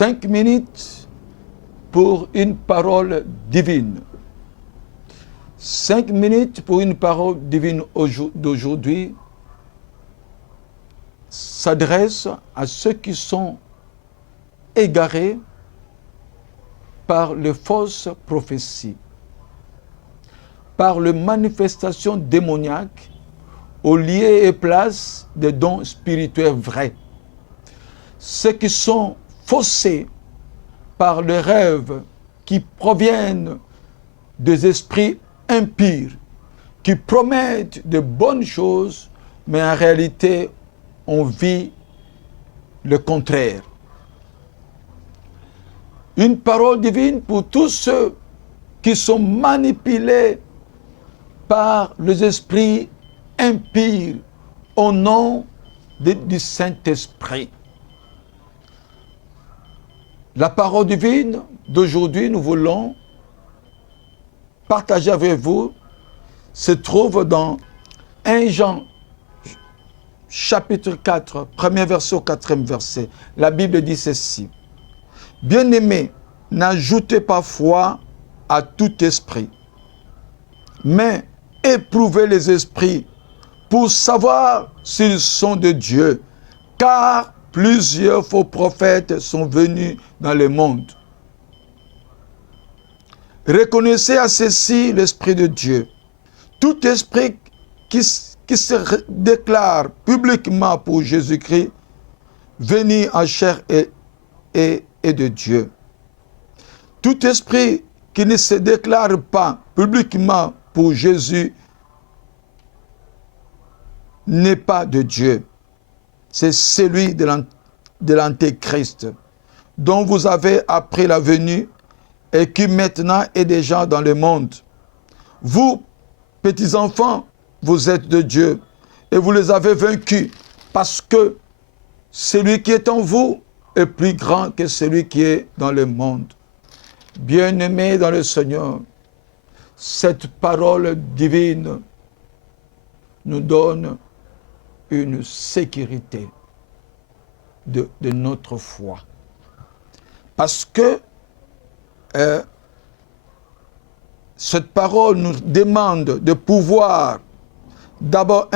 5 minutes pour une parole divine. 5 minutes pour une parole divine d'aujourd'hui s'adresse à ceux qui sont égarés par les fausses prophéties, par les manifestations démoniaques au lieu et place des dons spirituels vrais. Ceux qui sont faussés par les rêves qui proviennent des esprits impurs, qui promettent de bonnes choses, mais en réalité, on vit le contraire. Une parole divine pour tous ceux qui sont manipulés par les esprits impurs au nom du Saint-Esprit. La parole divine d'aujourd'hui, nous voulons partager avec vous, se trouve dans 1 Jean, chapitre 4, premier verset au 4e verset. La Bible dit ceci. « Bien-aimés, n'ajoutez pas foi à tout esprit, mais éprouvez les esprits pour savoir s'ils sont de Dieu, car plusieurs faux prophètes sont venus dans le monde. Reconnaissez à ceci l'Esprit de Dieu. Tout esprit qui se déclare publiquement pour Jésus-Christ, venu en chair et de Dieu. Tout esprit qui ne se déclare pas publiquement pour Jésus n'est pas de Dieu. C'est celui de l'Antéchrist, dont vous avez appris la venue et qui maintenant est déjà dans le monde. Vous, petits enfants, vous êtes de Dieu et vous les avez vaincus parce que celui qui est en vous est plus grand que celui qui est dans le monde. Bien-aimés dans le Seigneur, cette parole divine nous donne une sécurité de notre foi. Parce que cette parole nous demande de pouvoir, d'abord,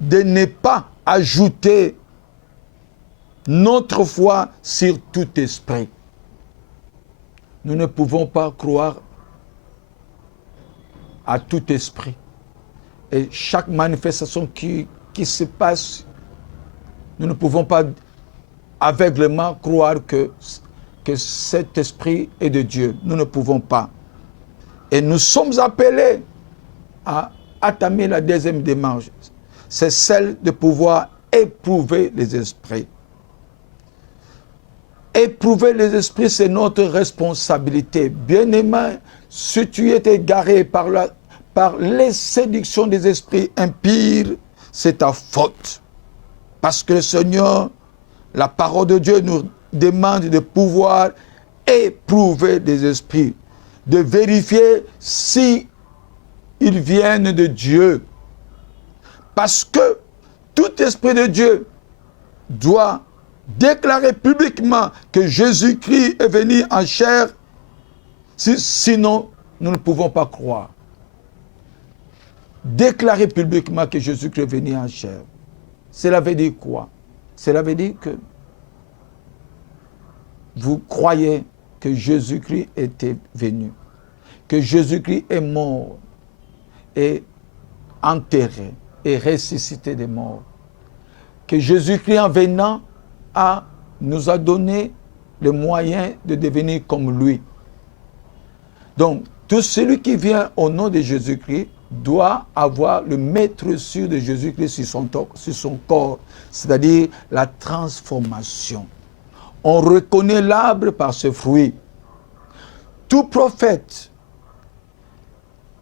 de ne pas ajouter notre foi sur tout esprit. Nous ne pouvons pas croire à tout esprit. Et chaque manifestation qui se passe, nous ne pouvons pas aveuglément croire que cet esprit est de Dieu. Nous ne pouvons pas. Et nous sommes appelés à entamer la deuxième démarche. C'est celle de pouvoir éprouver les esprits. Éprouver les esprits, c'est notre responsabilité. Bien-aimé, si tu es égaré par les séductions des esprits impurs, c'est ta faute. Parce que le Seigneur, la parole de Dieu nous demande de pouvoir éprouver les esprits, de vérifier si ils viennent de Dieu. Parce que tout esprit de Dieu doit déclarer publiquement que Jésus-Christ est venu en chair, sinon nous ne pouvons pas croire. Déclarer publiquement que Jésus-Christ est venu en chair. Cela veut dire quoi? Cela veut dire que vous croyez que Jésus-Christ était venu, que Jésus-Christ est mort et enterré et ressuscité des morts, que Jésus-Christ en venant nous a donné le moyen de devenir comme lui. Donc, tout celui qui vient au nom de Jésus-Christ doit avoir le maître sûr de Jésus-Christ sur son corps, c'est-à-dire la transformation. On reconnaît l'arbre par ses fruits. Tout prophète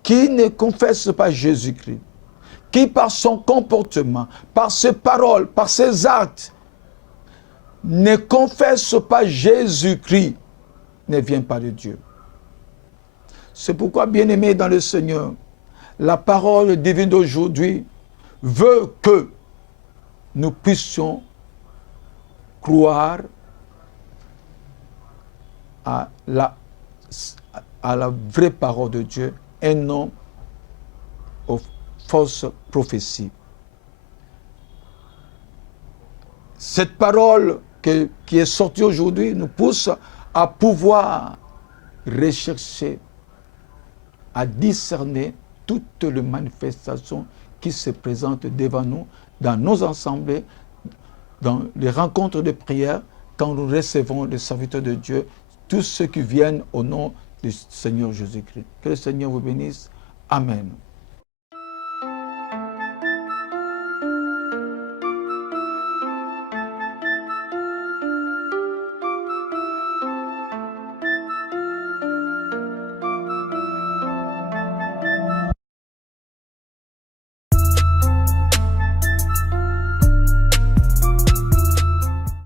qui ne confesse pas Jésus-Christ, qui par son comportement, par ses paroles, par ses actes, ne confesse pas Jésus-Christ, ne vient pas de Dieu. C'est pourquoi, bien-aimés dans le Seigneur, la parole divine d'aujourd'hui veut que nous puissions croire à la vraie parole de Dieu et non aux fausses prophéties. Cette parole qui est sortie aujourd'hui nous pousse à pouvoir rechercher, à discerner toutes les manifestations qui se présentent devant nous dans nos assemblées, dans les rencontres de prière, quand nous recevons les serviteurs de Dieu, tous ceux qui viennent au nom du Seigneur Jésus-Christ. Que le Seigneur vous bénisse. Amen.